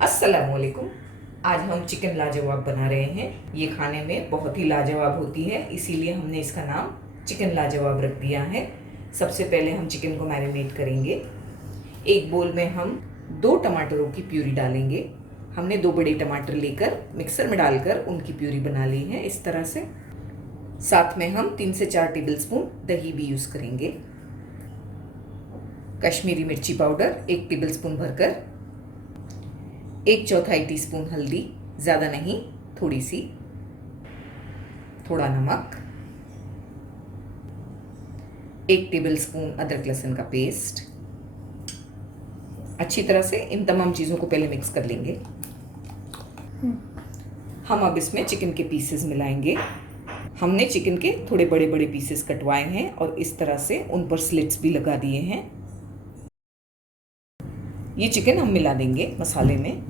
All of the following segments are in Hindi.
अस्सलामुअलैकुम। आज हम चिकन लाजवाब बना रहे हैं। ये खाने में बहुत ही लाजवाब होती है, इसीलिए हमने इसका नाम चिकन लाजवाब रख दिया है। सबसे पहले हम चिकन को मैरिनेट करेंगे। एक बोल में हम 2 टमाटरों की प्यूरी डालेंगे। हमने 2 बड़े टमाटर लेकर मिक्सर में डालकर उनकी प्यूरी बना ली है इस तरह से। साथ में हम 3 से 4 टेबलस्पून दही भी यूज़ करेंगे। कश्मीरी मिर्ची पाउडर 1 टेबलस्पून भरकर, 1/4 टीस्पून हल्दी, ज़्यादा नहीं, थोड़ी सी, थोड़ा नमक, 1 टेबलस्पून अदरक लहसुन का पेस्ट। अच्छी तरह से इन तमाम चीज़ों को पहले मिक्स कर लेंगे। हम अब इसमें चिकन के पीसेस मिलाएंगे। हमने चिकन के थोड़े बड़े बड़े पीसेस कटवाए हैं और इस तरह से उन पर स्लिट्स भी लगा दिए हैं। ये चिकन हम मिला देंगे मसाले में।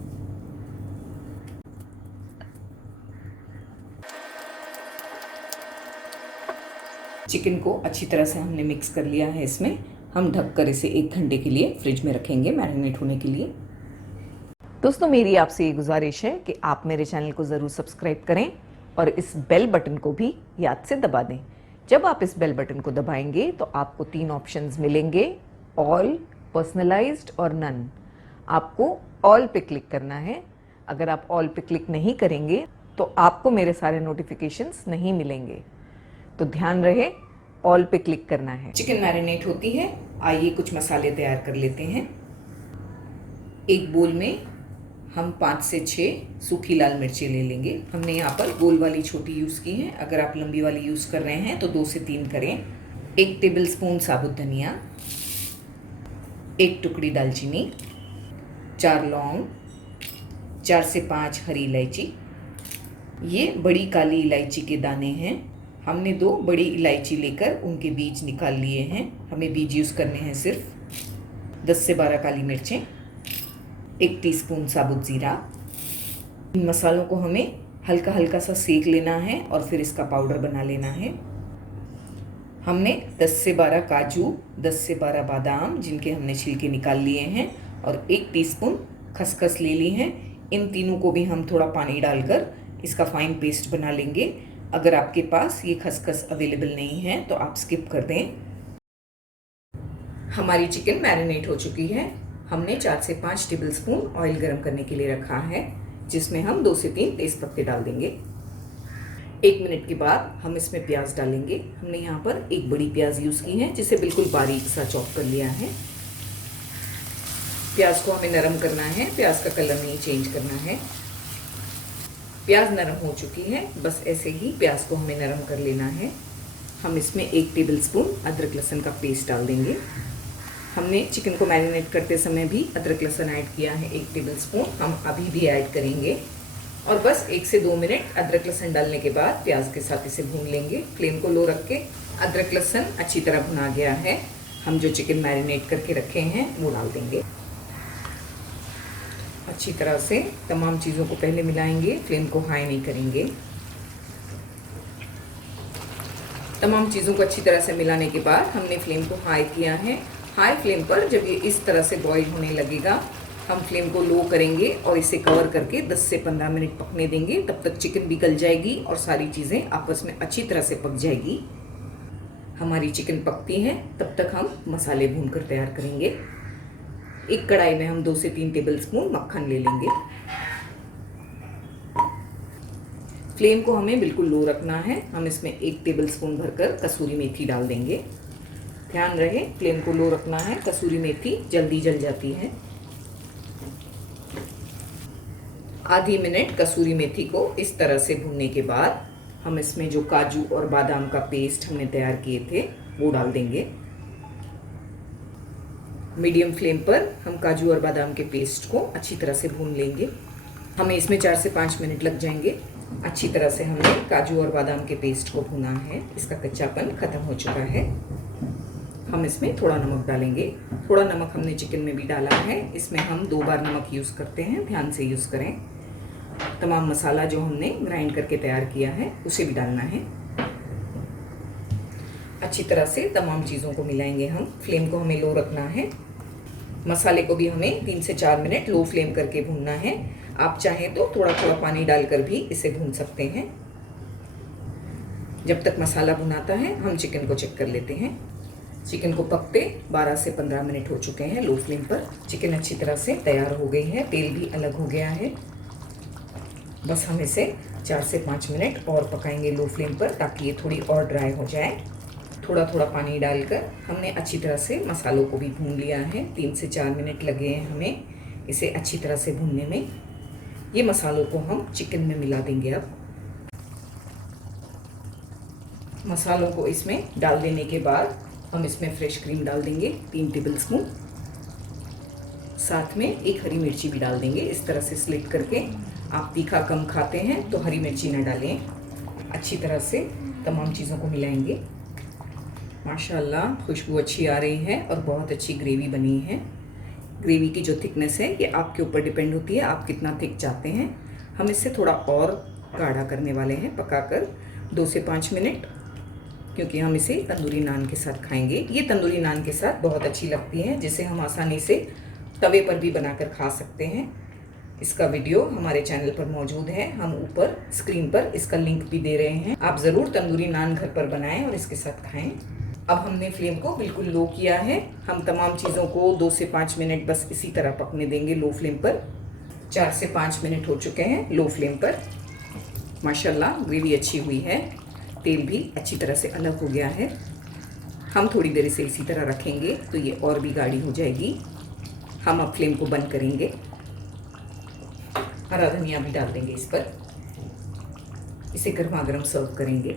चिकन को अच्छी तरह से हमने मिक्स कर लिया है। इसमें हम ढककर इसे 1 घंटे के लिए फ्रिज में रखेंगे मैरिनेट होने के लिए। दोस्तों, मेरी आपसे ये गुजारिश है कि आप मेरे चैनल को ज़रूर सब्सक्राइब करें और इस बेल बटन को भी याद से दबा दें। जब आप इस बेल बटन को दबाएंगे तो आपको 3 ऑप्शंस मिलेंगे, ऑल, पर्सनलाइज्ड और नन। आपको ऑल पे क्लिक करना है। अगर आप ऑल पे क्लिक नहीं करेंगे तो आपको मेरे सारे नोटिफिकेशंस नहीं मिलेंगे, तो ध्यान रहे ऑल पे क्लिक करना है। चिकन मैरिनेट होती है। आइए कुछ मसाले तैयार कर लेते हैं। एक बोल में हम 5 से 6 सूखी लाल मिर्ची ले लेंगे। हमने यहाँ पर गोल वाली छोटी यूज़ की है। अगर आप लंबी वाली यूज़ कर रहे हैं तो 2 से 3 करें। 1 टेबलस्पून साबुत धनिया, 1 टुकड़ी दालचीनी, 4 लौंग, 4 से 5 हरी इलायची। ये बड़ी काली इलायची के दाने हैं। हमने 2 बड़ी इलायची लेकर उनके बीज निकाल लिए हैं। हमें बीज यूज़ करने हैं सिर्फ। 10 से 12 काली मिर्चें, 1 टीस्पून साबुत ज़ीरा। इन मसालों को हमें हल्का हल्का सा सेक लेना है और फिर इसका पाउडर बना लेना है। हमने 10 से 12 काजू, 10 से 12 बादाम जिनके हमने छिलके निकाल लिए हैं और 1 टीस्पून खसखस ले ली हैं। इन तीनों को भी हम थोड़ा पानी डालकर इसका फाइन पेस्ट बना लेंगे। अगर आपके पास ये खसखस अवेलेबल नहीं है तो आप स्किप कर दें। हमारी चिकन मैरिनेट हो चुकी है। हमने 4 से 5 टेबलस्पून ऑयल गर्म करने के लिए रखा है, जिसमें हम 2 से 3 तेज पत्ते डाल देंगे। 1 मिनट के बाद हम इसमें प्याज डालेंगे। हमने यहाँ पर 1 बड़ी प्याज यूज़ की है, जिसे बिल्कुल बारीक सा चॉप कर लिया है। प्याज को हमें नरम करना है, प्याज का कलर नहीं चेंज करना है। प्याज नरम हो चुकी है, बस ऐसे ही प्याज को हमें नरम कर लेना है। हम इसमें 1 टेबलस्पून अदरक लहसुन का पेस्ट डाल देंगे। हमने चिकन को मैरिनेट करते समय भी अदरक लहसुन ऐड किया है 1 टेबलस्पून, हम अभी भी ऐड करेंगे। और बस 1 से 2 मिनट अदरक लहसुन डालने के बाद प्याज के साथ इसे भून लेंगे। फ्लेम को लो रख के। अदरक लहसुन अच्छी तरह भुना गया है। हम जो चिकन मैरिनेट करके रखे हैं वो डाल देंगे। अच्छी तरह से तमाम चीज़ों को पहले मिलाएंगे, फ्लेम को हाई नहीं करेंगे। तमाम चीज़ों को अच्छी तरह से मिलाने के बाद हमने फ्लेम को हाई किया है। हाई फ्लेम पर जब ये इस तरह से बॉईल होने लगेगा, हम फ्लेम को लो करेंगे और इसे कवर करके 10 से 15 मिनट पकने देंगे। तब तक चिकन भी गल जाएगी और सारी चीज़ें आपस में अच्छी तरह से पक जाएगी। हमारी चिकन पकती है, तब तक हम मसाले भून कर तैयार करेंगे। एक कढ़ाई में हम 2 से 3 टेबलस्पून मक्खन ले लेंगे। फ्लेम को हमें बिल्कुल लो रखना है। हम इसमें 1 टेबलस्पून भरकर कसूरी मेथी डाल देंगे। ध्यान रहे फ्लेम को लो रखना है, कसूरी मेथी जल्दी जल जाती है। आधी मिनट कसूरी मेथी को इस तरह से भूनने के बाद हम इसमें जो काजू और बादाम का पेस्ट हमने तैयार किए थे वो डाल देंगे। मीडियम फ्लेम पर हम काजू और बादाम के पेस्ट को अच्छी तरह से भून लेंगे। हमें इसमें 4 से 5 मिनट लग जाएंगे। अच्छी तरह से हमने काजू और बादाम के पेस्ट को भुना है, इसका कच्चापन ख़त्म हो चुका है। हम इसमें थोड़ा नमक डालेंगे। थोड़ा नमक हमने चिकन में भी डाला है। इसमें हम 2 बार नमक यूज़ करते हैं, ध्यान से यूज़ करें। तमाम मसाला जो हमने ग्राइंड करके तैयार किया है उसे भी डालना है। अच्छी तरह से तमाम चीज़ों को मिलाएंगे हम। फ्लेम को हमें लो रखना है। मसाले को भी हमें 3 से 4 मिनट लो फ्लेम करके भूनना है। आप चाहें तो थोड़ा थोड़ा पानी डालकर भी इसे भून सकते हैं। जब तक मसाला भुनाता है हम चिकन को चेक कर लेते हैं। चिकन को पकते 12 से 15 मिनट हो चुके हैं लो फ्लेम पर। चिकन अच्छी तरह से तैयार हो गई है, तेल भी अलग हो गया है। बस हम इसे 4 से 5 मिनट और पकाएंगे लो फ्लेम पर, ताकि ये थोड़ी और ड्राई हो जाए। थोड़ा थोड़ा पानी डालकर हमने अच्छी तरह से मसालों को भी भून लिया है। 3 से 4 मिनट लगे हैं हमें इसे अच्छी तरह से भूनने में। ये मसालों को हम चिकन में मिला देंगे। अब मसालों को इसमें डाल देने के बाद हम इसमें फ्रेश क्रीम डाल देंगे 3 टेबल स्पून। साथ में एक हरी मिर्ची भी डाल देंगे, इस तरह से स्लिट करके। आप तीखा कम खाते हैं तो हरी मिर्ची न डालें। अच्छी तरह से तमाम चीज़ों को मिलाएंगे। माशाल्लाह खुशबू अच्छी आ रही है और बहुत अच्छी ग्रेवी बनी है। ग्रेवी की जो थिकनेस है ये आपके ऊपर डिपेंड होती है, आप कितना थिक चाहते हैं। हम इससे थोड़ा और गाढ़ा करने वाले हैं पकाकर 2 से 5 मिनट, क्योंकि हम इसे तंदूरी नान के साथ खाएंगे। ये तंदूरी नान के साथ बहुत अच्छी लगती है, जिसे हम आसानी से तवे पर भी बनाकर खा सकते हैं। इसका वीडियो हमारे चैनल पर मौजूद है, हम ऊपर स्क्रीन पर इसका लिंक भी दे रहे हैं। आप ज़रूर तंदूरी नान घर पर बनाएं और इसके साथ खाएं। अब हमने फ्लेम को बिल्कुल लो किया है। हम तमाम चीज़ों को 2 से 5 मिनट बस इसी तरह पकने देंगे लो फ्लेम पर। 4 से 5 मिनट हो चुके हैं लो फ्लेम पर। माशाल्लाह ग्रेवी अच्छी हुई है, तेल भी अच्छी तरह से अलग हो गया है। हम थोड़ी देर इसे इसी तरह रखेंगे तो ये और भी गाढ़ी हो जाएगी। हम अब फ्लेम को बंद करेंगे। हरा धनिया भी डाल देंगे इस पर। इसे गर्मा गर्म सर्व करेंगे।